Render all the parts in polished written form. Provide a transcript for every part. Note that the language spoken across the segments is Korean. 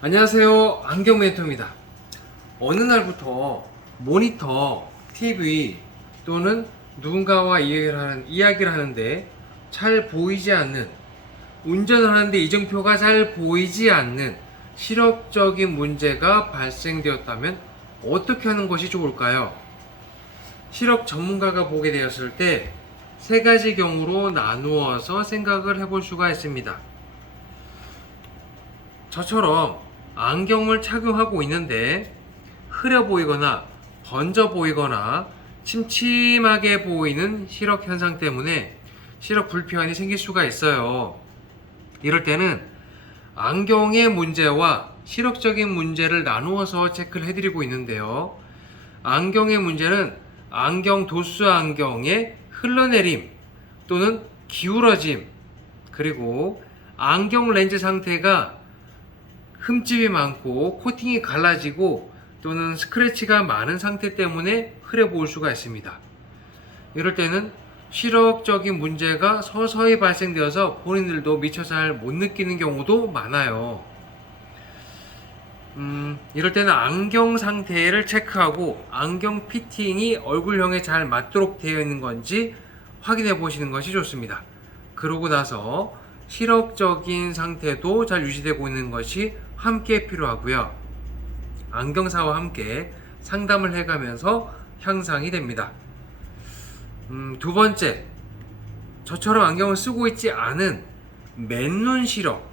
안녕하세요, 안경 멘토입니다. 어느 날부터 모니터, TV 또는 누군가와 이야기를 하는데 잘 보이지 않는, 운전을 하는데 이정표가 잘 보이지 않는 시력적인 문제가 발생되었다면 어떻게 하는 것이 좋을까요? 시력 전문가가 보게 되었을 때 세 가지 경우로 나누어서 생각을 해볼 수가 있습니다. 저처럼 안경을 착용하고 있는데 흐려 보이거나 번져 보이거나 침침하게 보이는 시력 현상 때문에 시력 불편이 생길 수가 있어요. 이럴 때는 안경의 문제와 시력적인 문제를 나누어서 체크를 해드리고 있는데요. 안경의 문제는 안경 도수 안경의 흘러내림 또는 기울어짐, 그리고 안경 렌즈 상태가 흠집이 많고 코팅이 갈라지고 또는 스크래치가 많은 상태 때문에 흐려 보일 수가 있습니다. 이럴 때는 시력적인 문제가 서서히 발생되어서 본인들도 미처 잘 못 느끼는 경우도 많아요. 이럴 때는 안경 상태를 체크하고 안경 피팅이 얼굴형에 잘 맞도록 되어 있는 건지 확인해 보시는 것이 좋습니다. 그러고 나서 시력적인 상태도 잘 유지되고 있는 것이 함께 필요하고요. 안경사와 함께 상담을 해가면서 향상이 됩니다. 두 번째, 저처럼 안경을 쓰고 있지 않은 맨눈 시력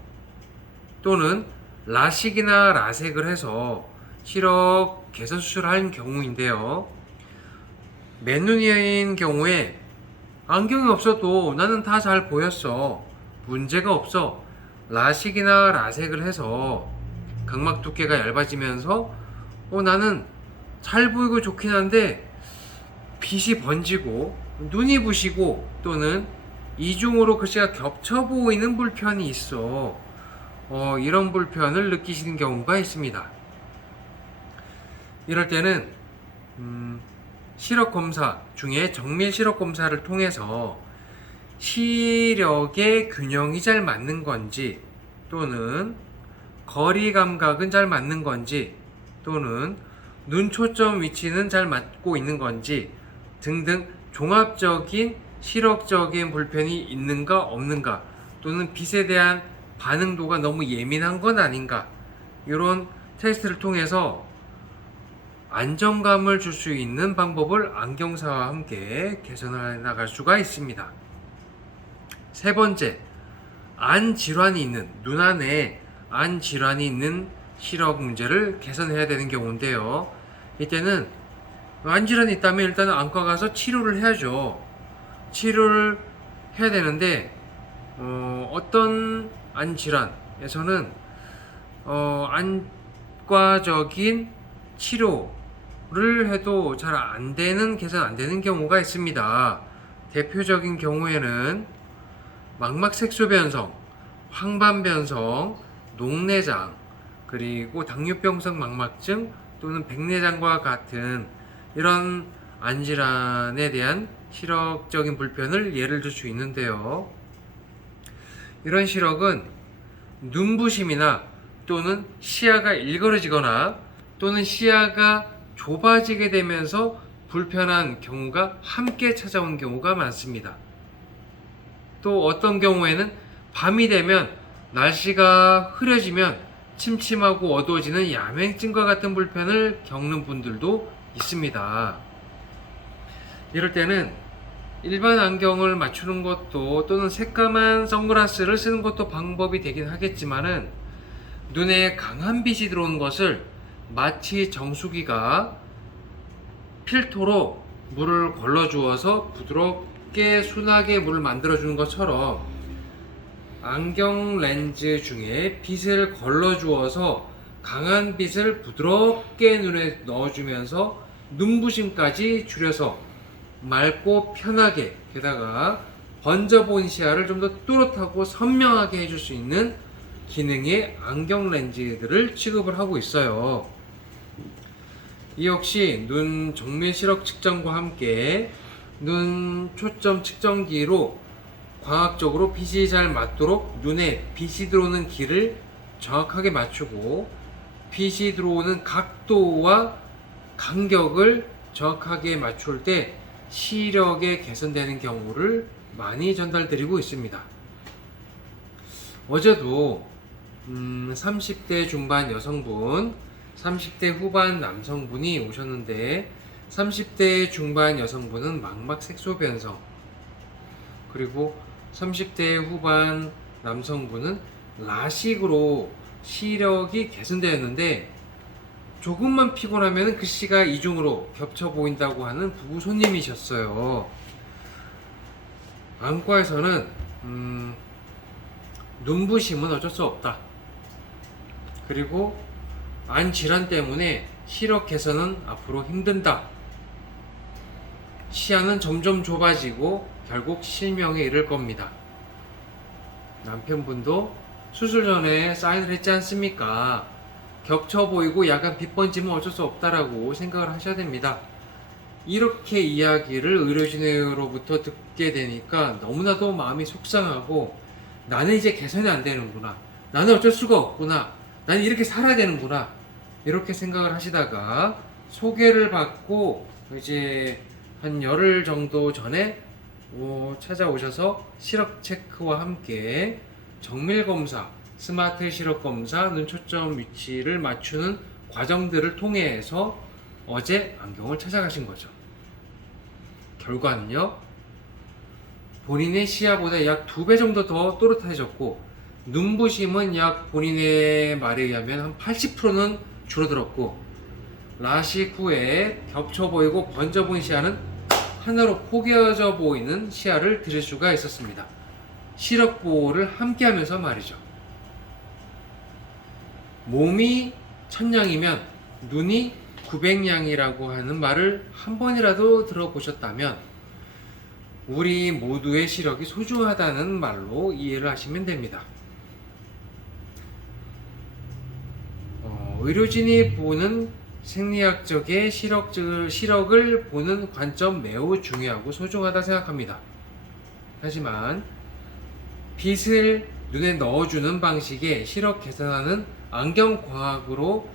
또는 라식이나 라섹을 해서 시력 개선 수술을 한 경우인데요. 맨눈인 경우에 안경이 없어도 나는 다 잘 보였어, 문제가 없어, 라식이나 라섹을 해서 각막 두께가 얇아지면서 나는 잘 보이고 좋긴 한데 빛이 번지고 눈이 부시고 또는 이중으로 글씨가 겹쳐 보이는 불편이 있어. 이런 불편을 느끼시는 경우가 있습니다. 이럴 때는 시력 검사 중에 정밀 시력 검사를 통해서 시력의 균형이 잘 맞는 건지 또는 거리 감각은 잘 맞는 건지 또는 눈 초점 위치는 잘 맞고 있는 건지 등등 종합적인 시력적인 불편이 있는가 없는가 또는 빛에 대한 반응도가 너무 예민한 건 아닌가, 이런 테스트를 통해서 안정감을 줄 수 있는 방법을 안경사와 함께 개선해 나갈 수가 있습니다. 세 번째, 안 질환이 있는, 눈 안에 안 질환이 있는 시력 문제를 개선해야 되는 경우인데요. 이때는 안 질환이 있다면 일단은 안과 가서 치료를 해야죠. 치료를 해야 되는데 어떤 안 질환에서는 안과적인 치료를 해도 잘 안 되는, 개선 안 되는 경우가 있습니다. 대표적인 경우에는 망막색소 변성, 황반 변성, 녹내장, 그리고 당뇨병성 망막증 또는 백내장과 같은 이런 안질환에 대한 시력적인 불편을 예를 들 수 있는데요. 이런 시력은 눈부심이나 또는 시야가 일그러지거나 또는 시야가 좁아지게 되면서 불편한 경우가 함께 찾아온 경우가 많습니다. 또 어떤 경우에는 밤이 되면 날씨가 흐려지면 침침하고 어두워지는 야맹증과 같은 불편을 겪는 분들도 있습니다. 이럴 때는 일반 안경을 맞추는 것도 또는 새까만 선글라스를 쓰는 것도 방법이 되긴 하겠지만은 눈에 강한 빛이 들어오는 것을 마치 정수기가 필터로 물을 걸러 주어서 부드럽게 순하게 물을 만들어 주는 것처럼 안경 렌즈 중에 빛을 걸러 주어서 강한 빛을 부드럽게 눈에 넣어 주면서 눈부심까지 줄여서 맑고 편하게, 게다가 번져 보이는 시야를 좀 더 또렷하고 선명하게 해줄 수 있는 기능의 안경 렌즈들을 취급을 하고 있어요. 이 역시 눈 정밀 시력 측정과 함께 눈 초점 측정기로 광학적으로 빛이 잘 맞도록 눈에 빛이 들어오는 길을 정확하게 맞추고 빛이 들어오는 각도와 간격을 정확하게 맞출 때 시력이 개선되는 경우를 많이 전달드리고 있습니다. 어제도 30대 중반 여성분, 30대 후반 남성분이 오셨는데 30대 중반 여성분은 망막 색소 변성, 그리고 30대 후반 남성분은 라식으로 시력이 개선되었는데 조금만 피곤하면 글씨가 이중으로 겹쳐 보인다고 하는 부부 손님이셨어요. 안과에서는 눈부심은 어쩔 수 없다. 그리고 안 질환 때문에 시력 개선은 앞으로 힘든다. 시야는 점점 좁아지고 결국 실명에 이를 겁니다. 남편분도 수술 전에 사인을 했지 않습니까? 겹쳐 보이고 약간 빛 번지면 어쩔 수 없다라고 생각을 하셔야 됩니다. 이렇게 이야기를 의료진으로부터 듣게 되니까 너무나도 마음이 속상하고, 나는 이제 개선이 안 되는구나, 나는 어쩔 수가 없구나, 나는 이렇게 살아야 되는구나, 이렇게 생각을 하시다가 소개를 받고 이제 한 열흘 정도 전에 찾아오셔서 시력 체크와 함께 정밀 검사, 스마트 시력 검사, 눈 초점 위치를 맞추는 과정들을 통해서 어제 안경을 찾아가신 거죠. 결과는요, 본인의 시야보다 약 2배 정도 더 또렷해졌고, 눈부심은 약 본인의 말에 의하면 한 80%는 줄어들었고, 라식 후에 겹쳐 보이고 번져 보이는 시야는 하나로 포개져 보이는 시야를 들을 수가 있었습니다. 시력 보호를 함께 하면서 말이죠. 몸이 1000냥이면 눈이 900냥이라고 하는 말을 한 번이라도 들어보셨다면 우리 모두의 시력이 소중하다는 말로 이해를 하시면 됩니다. 의료진이 보는 생리학적의 시력을 보는 관점 매우 중요하고 소중하다 생각합니다. 하지만 빛을 눈에 넣어주는 방식의 시력 개선하는 안경과학으로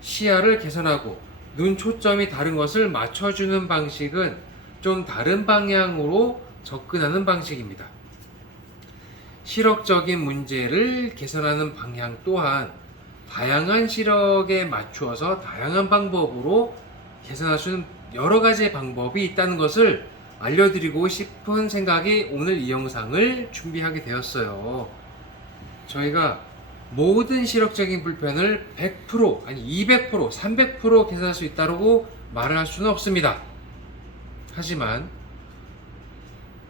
시야를 개선하고 눈 초점이 다른 것을 맞춰주는 방식은 좀 다른 방향으로 접근하는 방식입니다. 시력적인 문제를 개선하는 방향 또한 다양한 시력에 맞추어서 다양한 방법으로 개선할 수 있는 여러 가지 방법이 있다는 것을 알려드리고 싶은 생각이 오늘 이 영상을 준비하게 되었어요. 저희가 모든 시력적인 불편을 100%, 아니 200%, 300% 개선할 수 있다고 말을 할 수는 없습니다. 하지만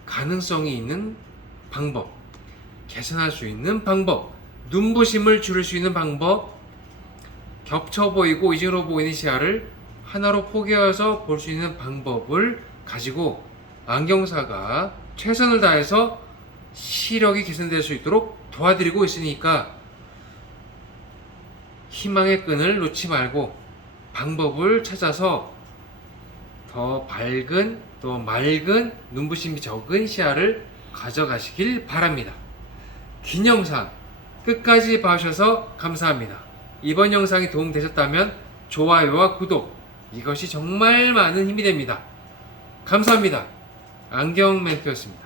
가능성이 있는 방법, 개선할 수 있는 방법, 눈부심을 줄일 수 있는 방법, 겹쳐 보이고 이중으로 보이는 시야를 하나로 포개어서 볼 수 있는 방법을 가지고 안경사가 최선을 다해서 시력이 개선될 수 있도록 도와드리고 있으니까 희망의 끈을 놓지 말고 방법을 찾아서 더 밝은, 또 맑은, 눈부심이 적은 시야를 가져가시길 바랍니다. 긴 영상 끝까지 봐주셔서 감사합니다. 이번 영상이 도움되셨다면 좋아요와 구독, 이것이 정말 많은 힘이 됩니다. 감사합니다. 안경멘토였습니다.